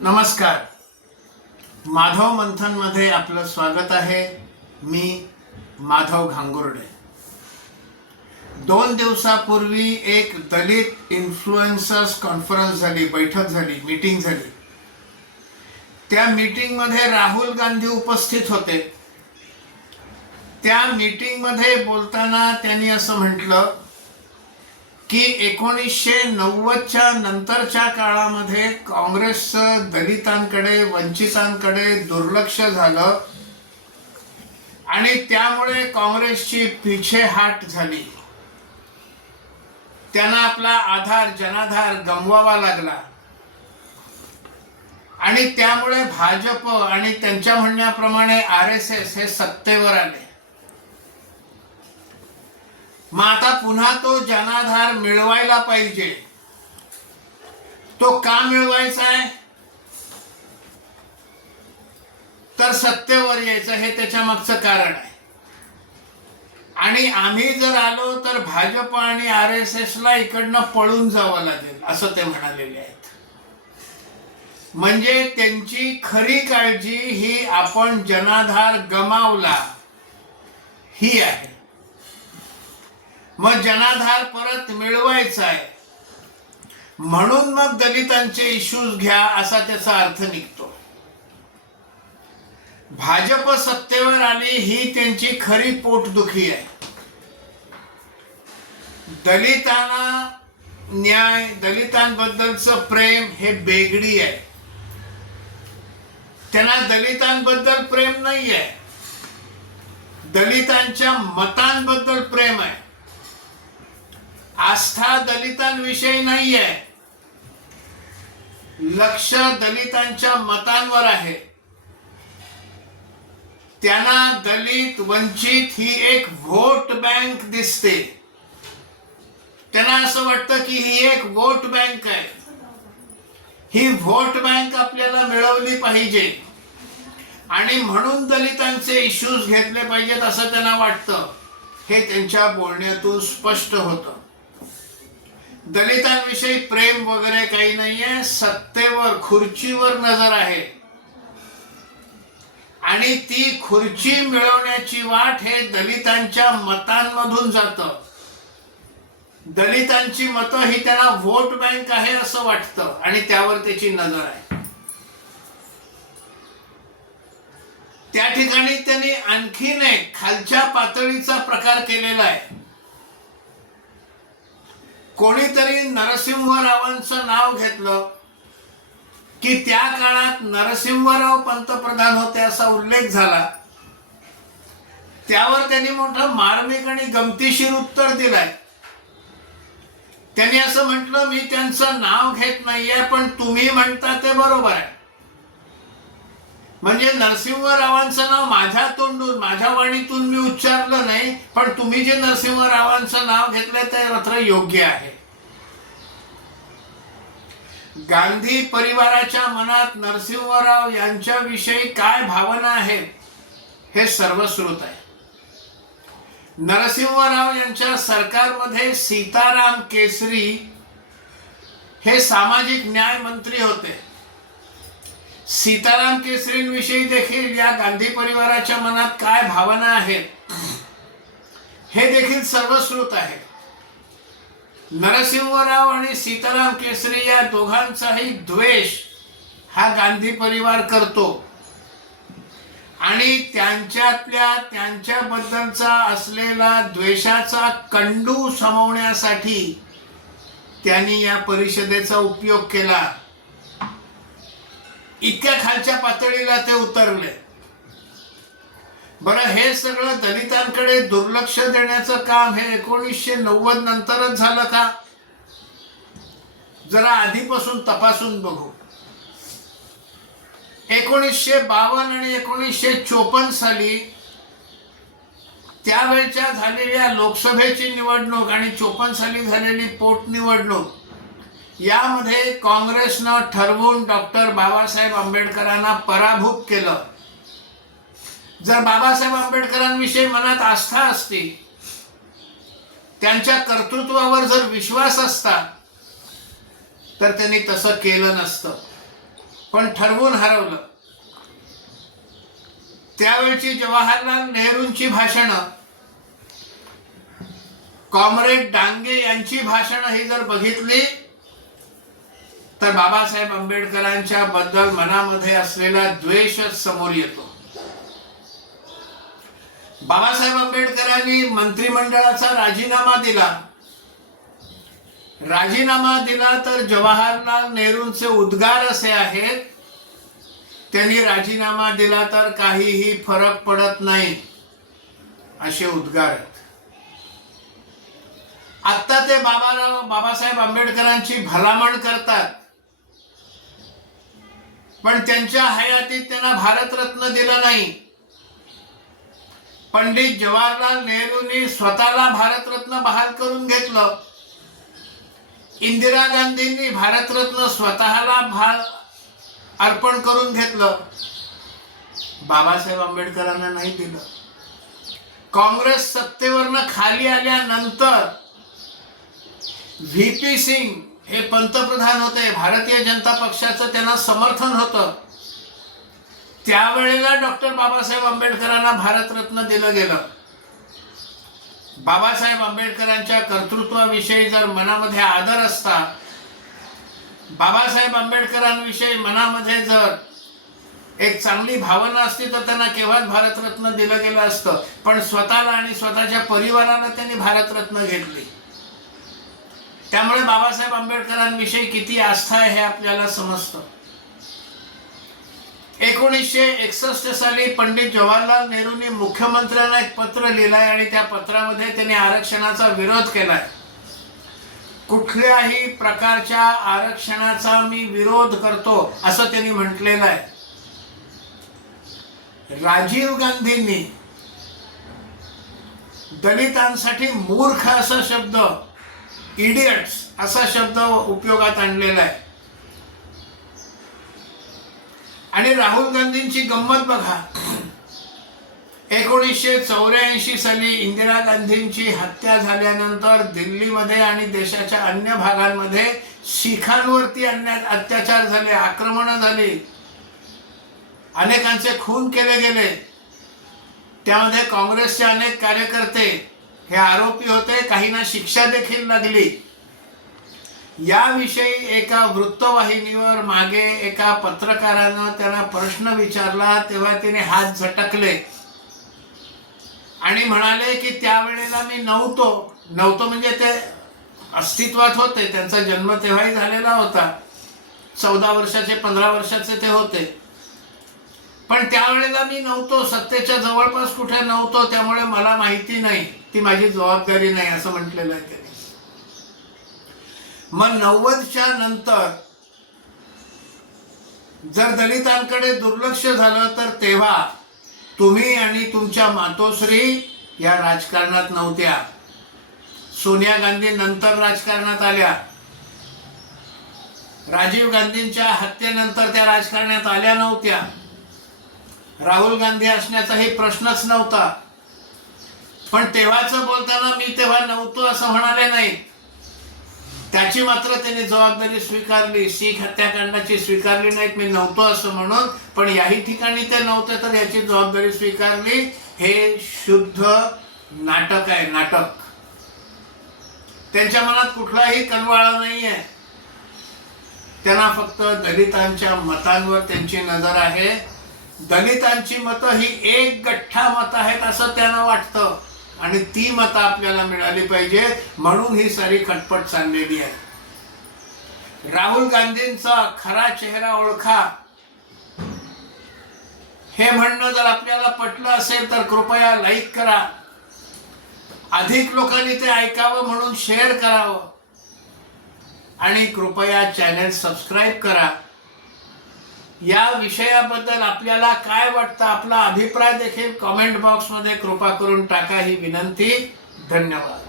नमस्कार. माधव मंथन मध्ये आपलं स्वागत आहे. मी माधव घांगुर्डे. 2 दिवसापूर्वी एक दलित इन्फ्लुएन्सर्स कॉन्फरन्स झाली, बैठक झाली, मीटिंग झाली. त्या मीटिंग मध्ये राहुल गांधी उपस्थित होते. त्या मीटिंग मध्ये बोलताना त्यांनी असं म्हटलं की 1990च्या नंतरच्या काळामध्ये काँग्रेसचं दलितांकडे, वंचितांकडे दुर्लक्ष झालं आणि त्यामुळे काँग्रेसची पिछेहाट झाली. त्यांना आपला आधार, जनाधार गमवावा लागला आणि त्यामुळे भाजप आणि त्यांच्या म्हणण्याप्रमाणे RSS हे सत्तेवर आले. मग आता पुन्हा तो जनाधार मिळवायला पाहिजे. तो का मिळवायचा आहे? तर सत्तेवर यायचं हे त्याच्या मागचं कारण आहे. आणि आम्ही जर आलो तर भाजप आणि RSS ला इकडनं पळून जावं लागेल असं ते म्हणालेले आहेत. म्हणजे त्यांची खरी काळजी ही आपण जनाधार गमावला ही आहे. मग जनाधार परत मिळवायचा आहे म्हणून मग दलितांचे इश्यूज घ्या असा त्याचा अर्थ निघतो. भाजप सत्तेवर आली ही त्यांची खरी पोटदुखी आहे. दलितांना न्याय, दलितांबद्दलचं प्रेम हे बेगडी आहे. त्यांना दलितांबद्दल प्रेम नाही आहे, दलितांच्या मतांबद्दल प्रेम आहे. आस्था दलितांविषयी नाही आहे, लक्ष दलितांच्या मतांवर आहे. त्यांना दलित, वंचित ही एक व्होट बँक दिसते. त्यांना असं वाटतं की ही एक व्होट बँक आहे. ही व्होट बँक आपल्याला मिळवली पाहिजे आणि म्हणून दलितांचे इश्यूज घेतले पाहिजेत असं त्यांना वाटतं. हे त्यांच्या बोलण्यातून स्पष्ट होतं. दलितांविषयी प्रेम वगैरे काही नाहीये. सत्तेवर, खुर्चीवर नजर आहे आणि ती खुर्ची मिळवण्याची वाट हे दलितांच्या मतांमधून जातं. दलितांची मतं ही त्यांना व्होट बँक आहे असं वाटतं आणि त्यावर त्याची नजर आहे. त्या ठिकाणी त्यांनी आणखीन एक खालच्या पातळीचा प्रकार केलेला आहे. कोणीतरी नरसिंहरावांचं नाव घेतलं की त्या काळात नरसिंहराव पंतप्रधान होते असा उल्लेख झाला. त्यावर त्यांनी मोठं मार्मिक आणि गमतीशीर उत्तर दिलंय. त्यांनी असं म्हटलं, मी त्यांचं नाव घेत नाहीये पण तुम्ही म्हणता ते बरोबर आहे. म्हणजे नरसिंहरावांचं नाव माझ्या तोंडून, माझ्या वाणीतून मी उच्चारलं नाही, पण तुम्ही जे नरसिंहरावांचं नाव घेतलंय ते मात्र योग्य आहे. गांधी परिवाराच्या मनात नरसिंहराव यांच्याविषयी काय भावना आहेत हे सर्वश्रुत आहे. नरसिंहराव यांच्या सरकारमध्ये सीताराम केसरी हे सामाजिक न्याय मंत्री होते. सीताराम केसरींविषयी देखील या गांधी परिवाराच्या मनात काय भावना आहेत हे देखील सर्वश्रुत आहे. नरसिंहराव आणि सीताराम केसरी या दोघांचाही द्वेष हा गांधी परिवार करतो आणि त्यांच्याबद्दलचा असलेला द्वेषाचा कंडू शमवण्यासाठी त्यांनी या परिषदेचा उपयोग केला. इतक्या खालच्या पातळीला ते उतरले. बरं, हे सगळं दलितांकडे दुर्लक्ष देण्याचं काम हे 1990 नंतरच झालं का? जरा आधीपासून तपासून बघू. 1952 आणि 1954 साली त्यावेळच्या झालेल्या लोकसभेची निवडणूक आणि 54 साली झालेली पोटनिवडणूक यामध्ये काँग्रेसनं ठरवून डॉक्टर बाबासाहेब आंबेडकरांना पराभूत केलं. जर बाबासाहेब आंबेडकरांविषयी मनात आस्था असती, त्यांच्या कर्तृत्वावर जर विश्वास असता तर त्यांनी तसं केलं नसतं. पण ठरवून हरवलं. त्यावेळची जवाहरलाल नेहरूंची भाषणं, कॉम्रेड डांगे यांची भाषणं ही जर बघितली तर बाबासाहेब आंबेडकरांच्या बद्दल मनामध्ये असलेला द्वेषच समोर येतो. बाबासाहेब आंबेडकरांनी मंत्रिमंडळाचा राजीनामा दिला. राजीनामा दिला तर जवाहरलाल नेहरूंचे उद्गार असे आहेत, त्यांनी राजीनामा दिला तर काहीही फरक पडत नाही, असे उद्गार आहेत. आता ते बाबासाहेब आंबेडकरांची भलामण करतात, पण त्यांच्या हयातीत त्यांना भारतरत्न दिला नाही. पंडित जवाहरलाल नेहरूंनी स्वतःला भारतरत्न बहाल करून घेतलं. इंदिरा गांधींनी भारतरत्न स्वतःला अर्पण करून घेतलं. बाबासाहेब आंबेडकरांना नाही दिलं. काँग्रेस सत्तेवरनं खाली आल्यानंतर व्ही.पी. सिंग हे पंतप्रधान होते. भारतीय जनता पक्षाचं त्यांना समर्थन होतं. त्यावेळेला डॉक्टर बाबासाहेब आंबेडकरांना भारतरत्न दिलं गेलं. बाबासाहेब आंबेडकरांच्या कर्तृत्वाविषयी जर मनामध्ये आदर असता, बाबासाहेब आंबेडकरांविषयी मनामध्ये जर एक चांगली भावना असती तर त्यांना केव्हाच भारतरत्न दिलं गेलं असतं. पण स्वतःला आणि स्वतःच्या परिवाराला त्यांनी भारतरत्न घेतली. त्यामुळे बाबासाहेब आंबेडकरांविषयी किती आस्था आहे हे आपल्याला समजतं. 1961 साली पंडित जवाहरलाल नेहरूंनी मुख्यमंत्र्यांना एक पत्र लिहिलंय आणि त्या पत्रामध्ये त्यांनी आरक्षणाचा विरोध केलाय. कुठल्याही प्रकारच्या आरक्षणाचा मी विरोध करतो असं त्यांनी म्हटलेलं आहे. राजीव गांधींनी दलितांसाठी मूर्ख असा शब्द, इडियट्स असा शब्द उपयोगात आणलेला आहे. आणि राहुल गांधींची गंमत बघा, 1984 साली इंदिरा गांधींची हत्या झाल्यानंतर दिल्लीमध्ये आणि देशाच्या अन्य भागांमध्ये शिखांवरती अत्याचार झाले, आक्रमणं झाली, अनेकांचे खून केले गेले. त्यामध्ये काँग्रेसचे अनेक कार्यकर्ते हे आरोपी होते. काहींना शिक्षा देखील लागली. याविषयी एका वृत्तवाहिनीवर मागे एका पत्रकारानं त्यांना प्रश्न विचारला, तेव्हा तिने हात झटकले आणि म्हणाले की त्यावेळेला मी नव्हतो म्हणजे ते अस्तित्वात होते. त्यांचा जन्म तेव्हाही झालेला होता. 14 वर्षाचे 15 वर्षाचे ते होते. पण त्यावेळेला मी नव्हतो, सत्तेच्या जवळपास कुठे नव्हतो, त्यामुळे मला माहिती नाही, ती माझी जबाबदारी नाही, असं म्हटलेलं आहे त्यांनी. मग 90च्या नंतर जर दलितांकडे दुर्लक्ष झालं तर तेव्हा तुम्ही आणि तुमच्या मातोश्री या राजकारणात नव्हत्या. सोनिया गांधी नंतर राजकारणात आल्या. राजीव गांधींच्या हत्येनंतर त्या राजकारणात आल्या नव्हत्या. राहुल गांधी असण्याचाही प्रश्नच नव्हता. पण तेव्हाच बोलताना मी तेव्हा नव्हतो असं म्हणाले नाही. त्याची मात्र त्यांनी जबाबदारी स्वीकारली. शीख हत्याकांडाची स्वीकारली नाहीत, मी नव्हतो असं म्हणून, पण याही ठिकाणी ते नव्हते तर याची जबाबदारी स्वीकारली. हे शुद्ध नाटक आहे, नाटक. त्यांच्या मनात कुठलाही कनवाळा नाहीये. त्यांना फक्त दलितांच्या मतांवर त्यांची नजर आहे. दलितांची मतं ही एक गठ्ठा मतं आहेत असं त्यांना वाटतं आणि ती मतं आपल्याला मिळाली पाहिजे, म्हणून ही सारी खटपट चाललेली आहे. राहुल गांधींचा खरा चेहरा ओळखा हे म्हणणं जर आपल्याला पटलं असेल तर कृपया लाईक करा. अधिक लोकांनी ते ऐकावं म्हणून शेअर करावं आणि कृपया चॅनल सबस्क्राईब करा. या विषयाबद्दल आपल्याला काय वाटतं, आपला अभिप्राय देखील कमेंट बॉक्समध्ये कृपा करून टाका ही विनंती. धन्यवाद.